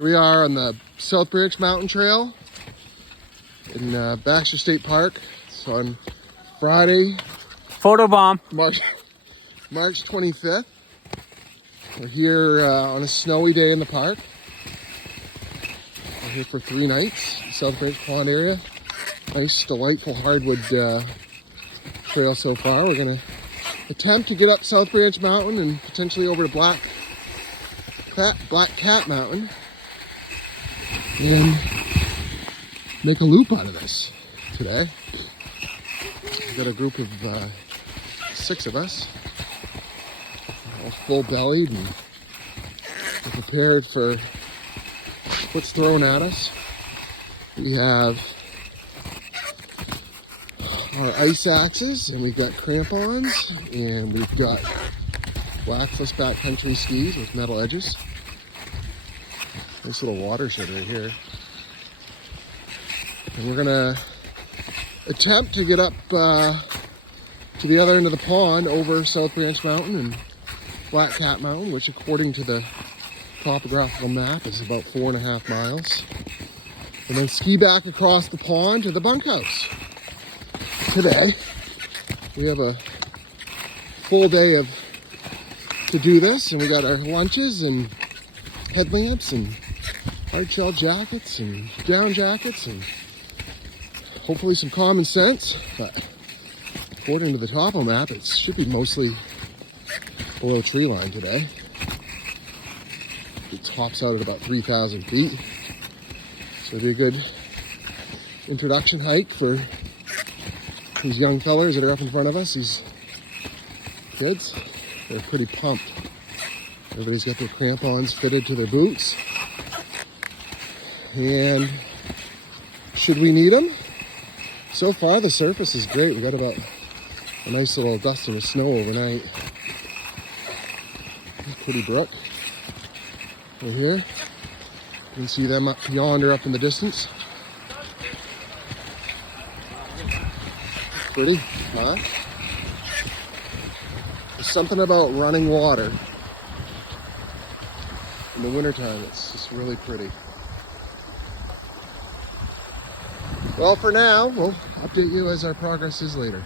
Here we are on the South Branch Mountain Trail in Baxter State Park. So on Friday, photobomb, March 25th. We're here on a snowy day in the park. We're here for 3 nights, South Branch Pond area. Nice, delightful hardwood trail so far. We're gonna attempt to get up South Branch Mountain and potentially over to Black Cat Mountain and make a loop out of this today. We've got a group of 6 of us, all full-bellied and prepared for what's thrown at us. We have our ice axes, and we've got crampons, and we've got waxless backcountry skis with metal edges. Nice little watershed right here. And we're gonna attempt to get up to the other end of the pond over South Branch Mountain and Black Cat Mountain, which according to the topographical map is about 4.5 miles. And then ski back across the pond to the bunkhouse. Today, we have a full day to do this, and we got our lunches and headlamps and hard shell jackets and down jackets and hopefully some common sense. But according to the topo map, it should be mostly below tree line today. It tops out at about 3,000 feet. So it'll be a good introduction hike for these young fellers that are up in front of us, these kids. They're pretty pumped. Everybody's got their crampons fitted to their boots. And should we need them? So far the surface is great. We got about a nice little dusting of snow overnight. Pretty brook right here. You can see them up yonder up in the distance. Pretty, huh? There's something about running water in the wintertime. It's just really pretty. Well, for now, we'll update you as our progress is later.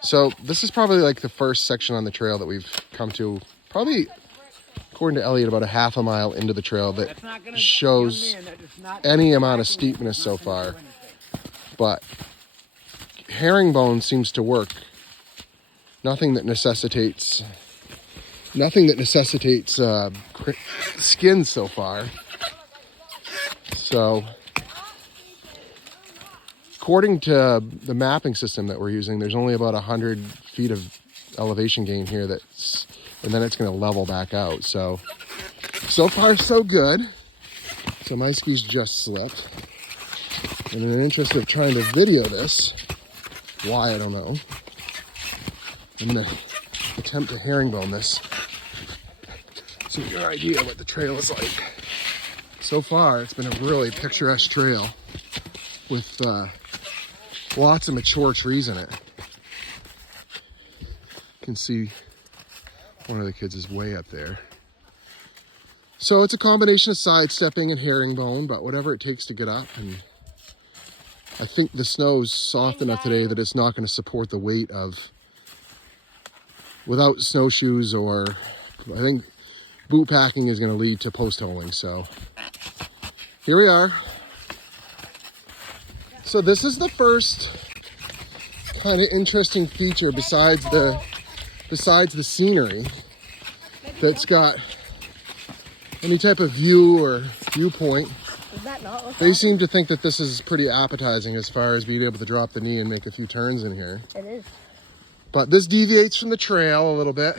So this is probably like the first section on the trail that we've come to, probably according to Elliot, about a half a mile into the trail that shows any amount of steepness so far. But herringbone seems to work. Nothing that necessitates skin so far. So according to the mapping system that we're using, there's only about 100 feet of elevation gain here, and then it's going to level back out. So far so good. So my skis just slipped. And in the interest of trying to video this, why I don't know, I'm going to attempt to herringbone this so you get an idea what the trail is like. So far, it's been a really picturesque trail with lots of mature trees in it. You can see one of the kids is way up there. So it's a combination of sidestepping and herringbone, but whatever it takes to get up. And I think the snow's soft enough today that it's not going to support the weight of, without snowshoes, or I think boot packing is going to lead to post-holing. So here we are. So this is the first kind of interesting feature besides the scenery that's got any type of view or viewpoint. They seem to think that this is pretty appetizing as far as being able to drop the knee and make a few turns in here. It is. But this deviates from the trail a little bit.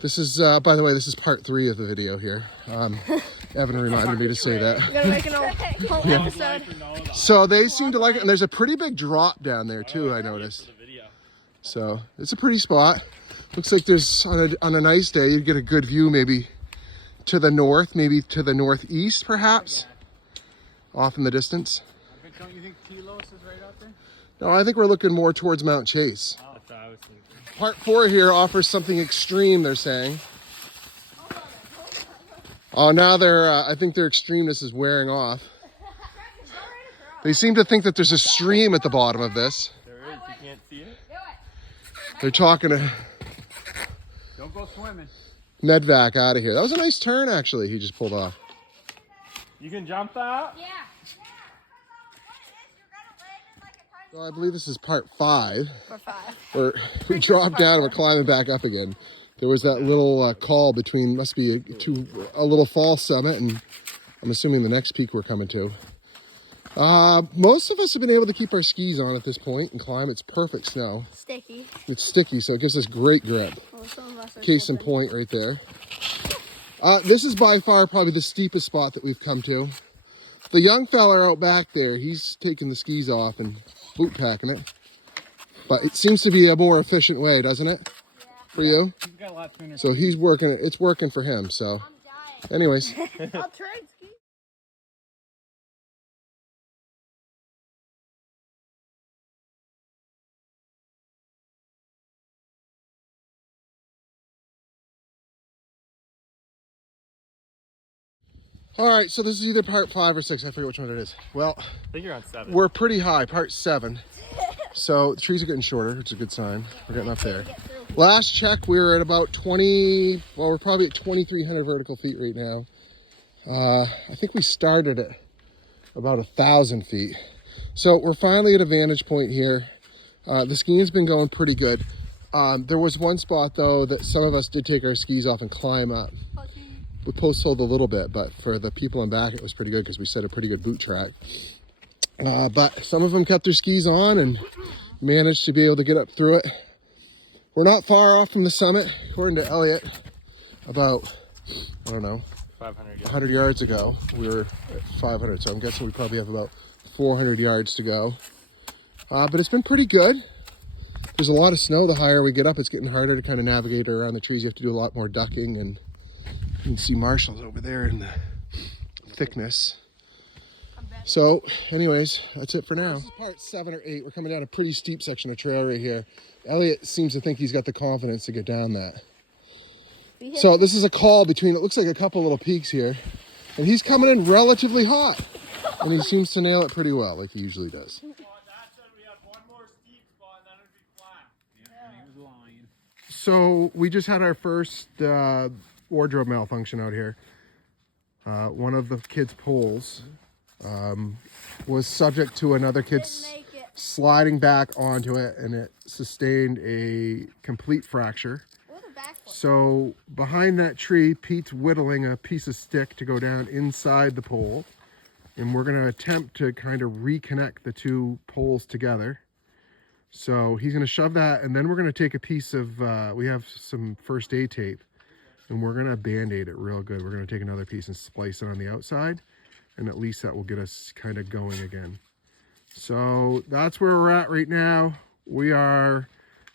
This is, by the way, this is part 3 of the video here. Evan reminded me to say that. We're gonna make a whole episode. So they seem to like it, and there's a pretty big drop down there too, I noticed. So it's a pretty spot. Looks like there's, on a nice day, you'd get a good view maybe to the north, maybe to the northeast perhaps, off in the distance. Don't you think Telos is right out there? No, I think we're looking more towards Mount Chase. Oh, that's what I was thinking. Part 4 here offers something extreme, they're saying. Oh, now I think their extremeness is wearing off. They seem to think that there's a stream at the bottom of this. There is, you can't see it? They're talking to Don't go swimming. Medvac out of here. That was a nice turn, actually, he just pulled off. You can jump that? Yeah. So I believe this is part 5. We're 5. Where we dropped down and we're climbing back up again. There was that little call between, must be a little fall summit, and I'm assuming the next peak we're coming to. Most of us have been able to keep our skis on at this point and climb. It's perfect snow. Sticky. It's sticky, so it gives us great grip. Well, some of us are Case in slipping. point right there. This is by far probably the steepest spot that we've come to. The young fella out back there, he's taking the skis off and boot packing it. But it seems to be a more efficient way, doesn't it? For you? He's got a lot sooner. So he's working it. It's working for him. So anyways. I'll try and ski. All right, so this is either part 5 or 6. I forget which one it is. Well, I think you're on 7. we're pretty high, part 7. So the trees are getting shorter, which is a good sign. We're getting up there. Last check, we were at about 20, well, we're probably at 2,300 vertical feet right now. I think we started at about 1,000 feet. So we're finally at a vantage point here. The skiing's been going pretty good. There was one spot, though, that some of us did take our skis off and climb up. We post-holed a little bit, but for the people in back, it was pretty good because we set a pretty good boot track. But some of them kept their skis on and managed to be able to get up through it. We're not far off from the summit, according to Elliot. About, I don't know, 500 yards. 100 yards ago, we were at 500. So I'm guessing we probably have about 400 yards to go. But it's been pretty good. There's a lot of snow. The higher we get up, it's getting harder to kind of navigate around the trees. You have to do a lot more ducking, and you can see Marshall's over there in the thickness. So anyways, that's it for now. This is part 7 or 8. We're coming down a pretty steep section of trail right here. Elliot seems to think he's got the confidence to get down that. So this is a call between, it looks like a couple little peaks here. And he's coming in relatively hot. And he seems to nail it pretty well, like he usually does. Well, Dad said we had one more steep spot and then it'd be flat. Yeah, he was lying. So we just had our first wardrobe malfunction out here. One of the kids' poles was subject to another kid's sliding back onto it, and it sustained a complete fracture. So behind that tree, Pete's whittling a piece of stick to go down inside the pole, and we're going to attempt to kind of reconnect the two poles together. So he's going to shove that, and then we're going to take a piece of, we have some first aid tape, and we're going to band-aid it real good. We're going to take another piece and splice it on the outside, and at least that will get us kind of going again. So that's where we're at right now. We are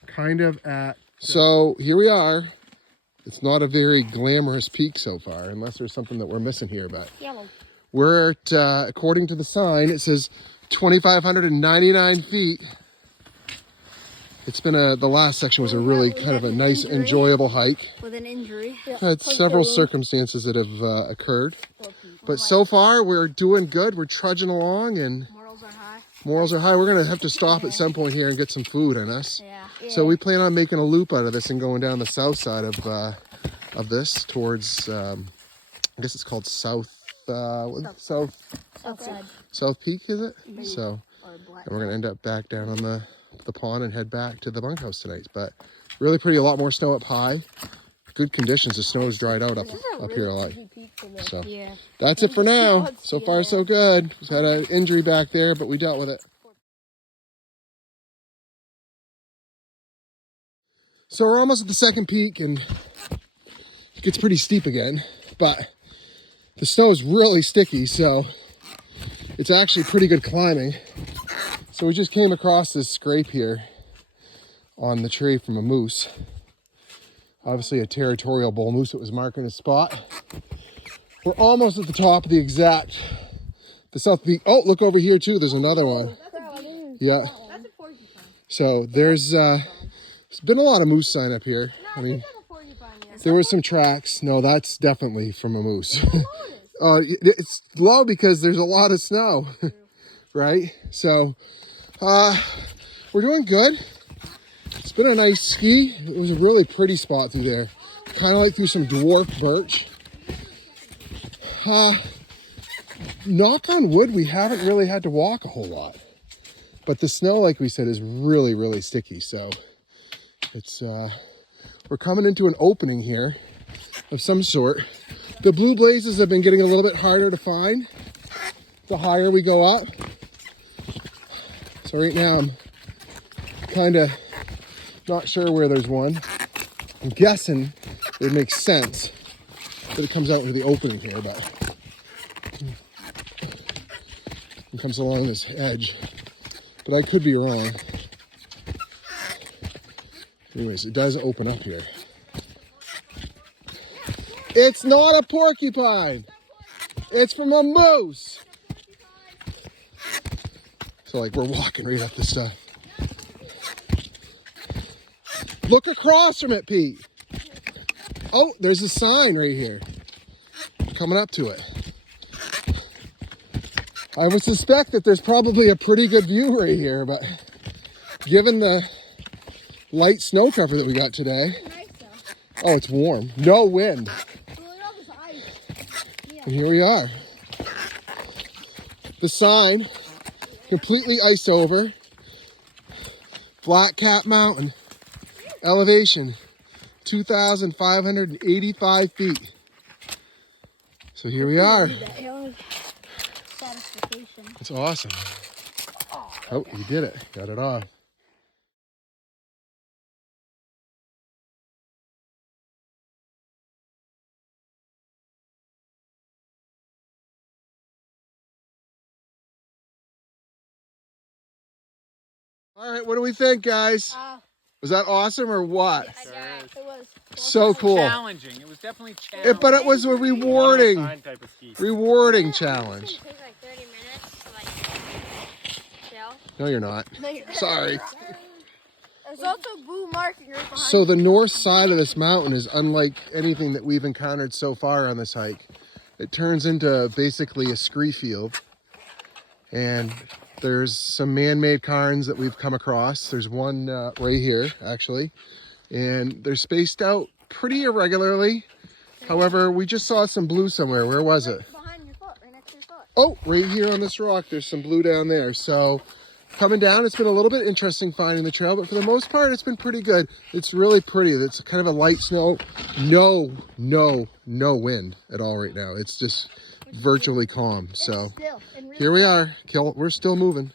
kind of at... So here we are. It's not a very glamorous peak so far, unless there's something that we're missing here, but we're at, according to the sign, it says 2,599 feet. It's been the last section was a really kind of a nice, enjoyable hike. With an injury. Had several circumstances that have occurred. But so far, we're doing good. We're trudging along, and Morals are high. morals are high. We're going to have to stop at some point here and get some food in us. Yeah. So we plan on making a loop out of this and going down the south side of this towards, I guess it's called South Peak, is it? So, and we're going to end up back down on the pond and head back to the bunkhouse tonight. But really pretty, a lot more snow up high. Good conditions. The snow has dried out up here a lot. So that's it for now. So far, so good. We've had an injury back there, but we dealt with it. So we're almost at the second peak, and it gets pretty steep again, but the snow is really sticky, so it's actually pretty good climbing. So we just came across this scrape here on the tree from a moose. Obviously a territorial bull moose that was marking his spot. We're almost at the top of the south peak. Oh, look over here too, there's another one. Yeah. So there's been a lot of moose sign up here. I mean, there were some tracks. No, that's definitely from a moose. It's low because there's a lot of snow, right? So we're doing good. It's been a nice ski. It was a really pretty spot through there. Kind of like through some dwarf birch. Knock on wood, we haven't really had to walk a whole lot. But the snow, like we said, is really, really sticky. So it's we're coming into an opening here of some sort. The blue blazes have been getting a little bit harder to find the higher we go up. So right now I'm kind of not sure where there's one. I'm guessing it makes sense that it comes out into the opening here, but it comes along this edge. But I could be wrong. Anyways, it does open up here. It's not a porcupine. It's from a moose. So like we're walking right up this stuff. Look across from it, Pete. Oh, there's a sign right here. Coming up to it. I would suspect that there's probably a pretty good view right here, but given the light snow cover that we got today. Oh, it's warm. No wind. And here we are. The sign, completely ice over. Flat Cap Mountain. Elevation, 2,585 feet. So here we are. It's awesome. Oh, you did it. Got it off. All right, what do we think, guys? Was that awesome or what? It was. So cool. Challenging. It was definitely challenging. But it was a rewarding Type of ski. challenge. It takes like 30 minutes to like chill. No, you're not. Sorry. There's also blue marking right behind So the north side of this mountain is unlike anything that we've encountered so far on this hike. It turns into basically a scree field. And there's some man-made cairns that we've come across. There's one right here, actually. And they're spaced out pretty irregularly. However, we just saw some blue somewhere. Where was it? behind your foot, right next to your foot. Oh, right here on this rock, there's some blue down there. So coming down, it's been a little bit interesting finding the trail, but for the most part, it's been pretty good. It's really pretty. It's kind of a light snow. No wind at all right now. It's just virtually calm. So here we are. We're still moving.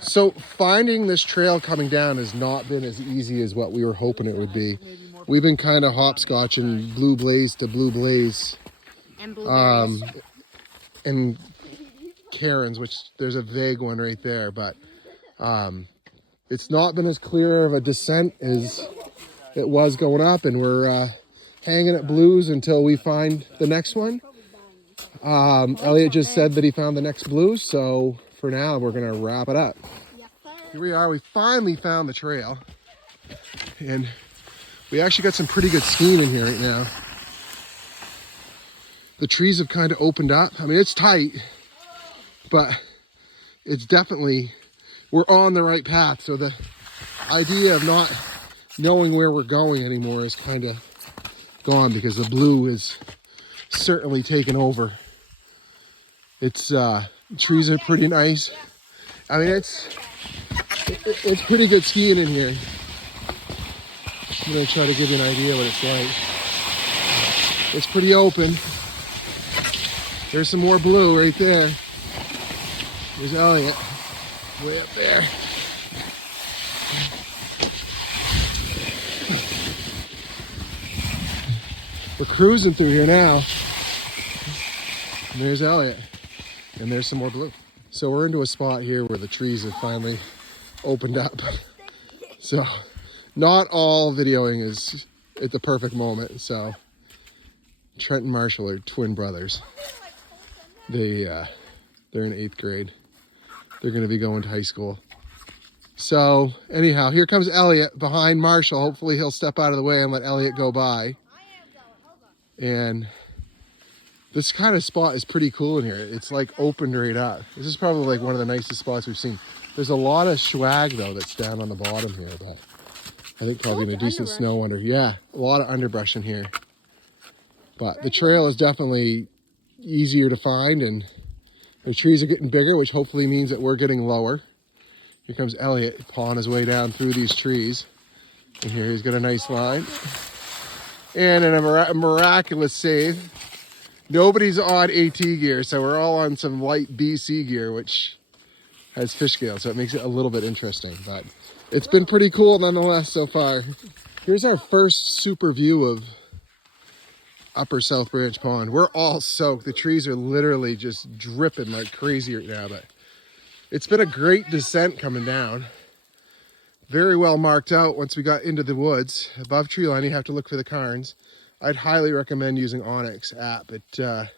So finding this trail coming down has not been as easy as what we were hoping it would be. We've been kind of hopscotching blue blaze to blue blaze. And blueberries. And cairns, which there's a vague one right there, but it's not been as clear of a descent as it was going up, and we're hanging at blues until we find the next one. Elliot just said that he found the next blue, so for now we're gonna wrap it up. Here we are. We finally found the trail, and we actually got some pretty good skiing in here right now. The trees have kind of opened up. I mean, it's tight, but it's definitely, we're on the right path. So the idea of not knowing where we're going anymore is kind of gone, because the blue is certainly taken over. It's trees are pretty nice. I mean, it's pretty good skiing in here. I'm gonna try to give you an idea what it's like. It's pretty open. There's some more blue right there. There's Elliot way up there. We're cruising through here now. And there's Elliot. And there's some more blue. So we're into a spot here where the trees have finally opened up. So not all videoing is at the perfect moment. So Trent and Marshall are twin brothers. They're in 8th grade. They're going to be going to high school So anyhow, here comes Elliot behind Marshall. Hopefully he'll step out of the way and let Elliot go by. And this kind of spot is pretty cool in here. It's like opened right up. This is probably like one of the nicest spots we've seen. There's a lot of swag though that's down on the bottom here, but I think probably in a decent snow under. Yeah, a lot of underbrush in here. But the trail is definitely easier to find, and the trees are getting bigger, which hopefully means that we're getting lower. Here comes Elliot pawing his way down through these trees. And here he's got a nice line. And in a miraculous save, nobody's on AT gear, so we're all on some light BC gear, which has fish scale, so it makes it a little bit interesting. But it's been pretty cool nonetheless so far. Here's our first super view of Upper South Branch Pond. We're all soaked. The trees are literally just dripping like crazy right now, but it's been a great descent coming down. Very well marked out once we got into the woods. Above tree line, you have to look for the cairns. I'd highly recommend using Onyx app. It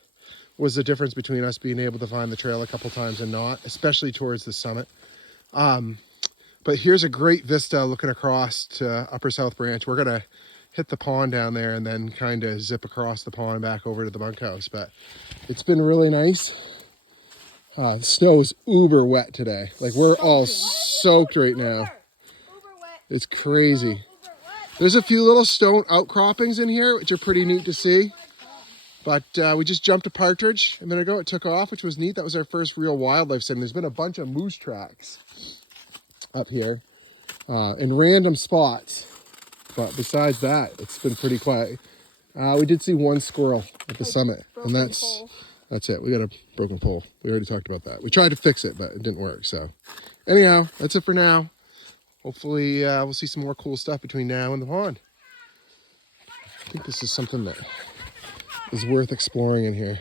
was the difference between us being able to find the trail a couple times and not, especially towards the summit. But here's a great vista looking across to Upper South Branch. We're gonna hit the pond down there and then kind of zip across the pond back over to the bunkhouse. But it's been really nice. The snow is uber wet today. Like we're all soaked right now. It's crazy. There's a few little stone outcroppings in here, which are pretty neat to see. But we just jumped a partridge a minute ago. It took off, which was neat. That was our first real wildlife sighting. There's been a bunch of moose tracks up here in random spots. But besides that, it's been pretty quiet. We did see one squirrel at the summit, and that's it. We got a broken pole. We already talked about that. We tried to fix it, but it didn't work. So anyhow, that's it for now. Hopefully we'll see some more cool stuff between now and the pond. I think this is something that is worth exploring in here.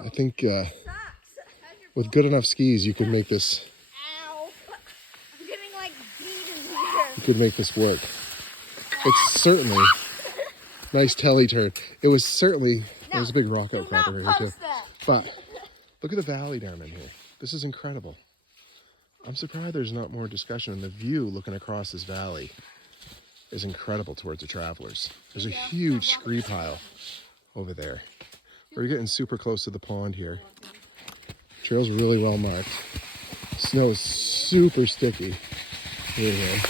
I think with good enough skis, you could make this. Ow! I'm getting like beat in here. You could make this work. It's certainly nice telly turn. It was certainly there was a big rock outcrop over here too. But look at the valley down in here. This is incredible. I'm surprised there's not more discussion, and the view looking across this valley is incredible towards the travelers. There's a huge scree pile over there. We're getting super close to the pond here. Trail's really well marked. Snow is super sticky. Here.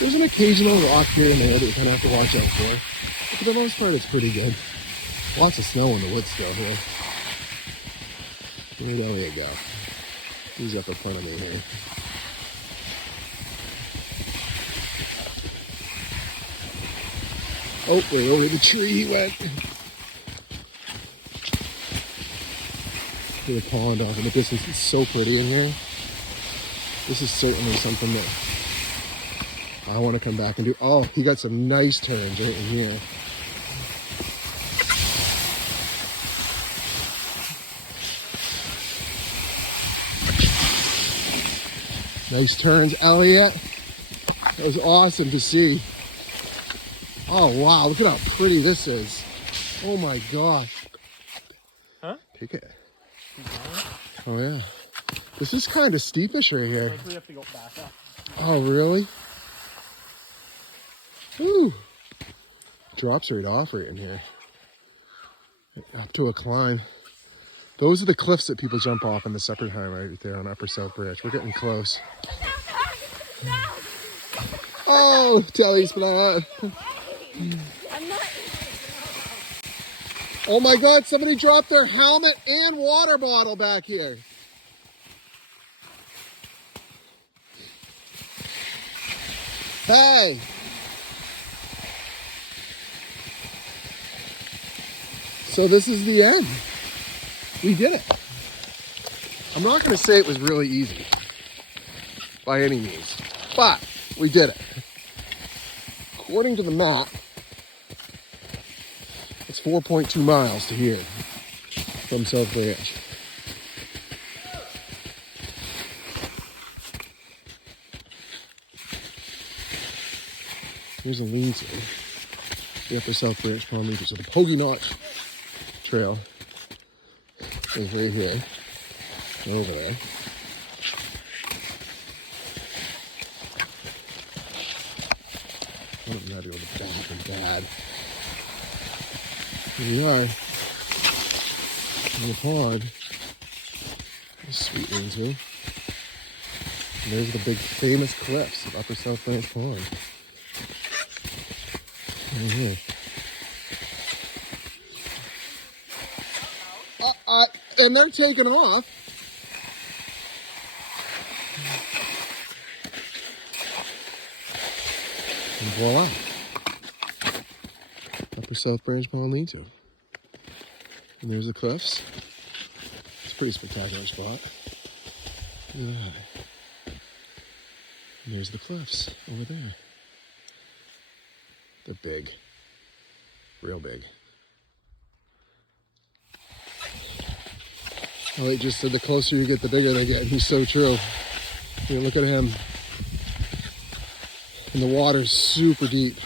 There's an occasional rock here and there that you kind of have to watch out for. But for the most part, it's pretty good. Lots of snow in the woods still here. Where'd Elliot go? He's up in front of me here. Oh, right over the tree he went. The pond off in the distance. It's so pretty in here. This is certainly something that I want to come back and do. Oh, he got some nice turns right in here. Nice turns, Elliot. That was awesome to see. Oh, wow. Look at how pretty this is. Oh, my gosh. Huh? Take it. Oh, yeah. This is kind of steepish right here. We have to go back up. Oh, really? Woo. Drops right off right in here. Up to a climb. Those are the cliffs that people jump off in the supper time right there on Upper South Branch. We're getting close. Oh, Telly's flat. Oh my God, somebody dropped their helmet and water bottle back here. Hey. So this is the end. We did it. I'm not going to say it was really easy by any means, but we did it. According to the map, it's 4.2 miles to here from South Branch. Here's a lean-to. The Upper South Branch Pond lean-to. So the Pogie Notch Trail is right here, over there. One of them had to go to the bathroom bad. Here we are. In the pond. There's sweet wings here. And there's the big famous cliffs of Upper South Branch Pond. Right here. And they're taking off. And voila. Upper South Branch Pond leads to. And there's the cliffs. It's a pretty spectacular spot. Look at that. And there's the cliffs over there. They're big. Real big. Oh, he just said the closer you get, the bigger they get. He's so true. You look at him. And the water's super deep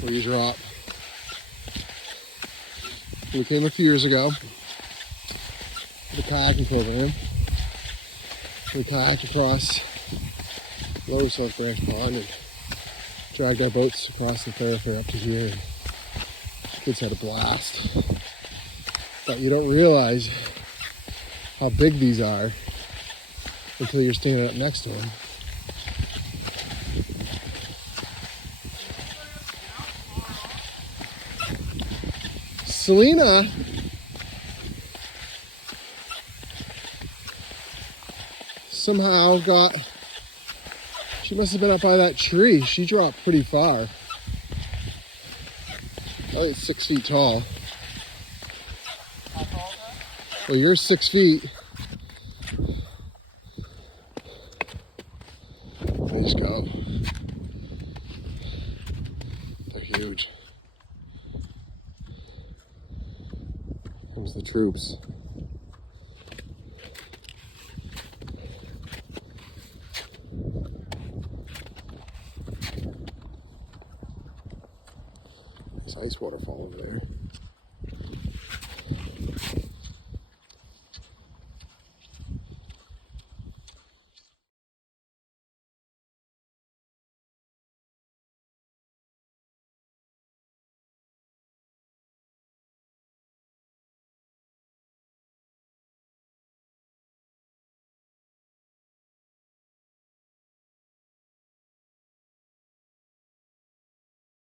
where you drop. We came a few years ago with a kayaking program. We kayaked across Lower South Branch Pond and dragged our boats across the thoroughfare up to here. And kids had a blast. But you don't realize how big these are until you're standing up next to them. Selena somehow she must have been up by that tree. She dropped pretty far. I think it's 6 feet tall. Well, you're 6 feet. They just go. They're huge. Comes the troops. There's ice waterfall over there.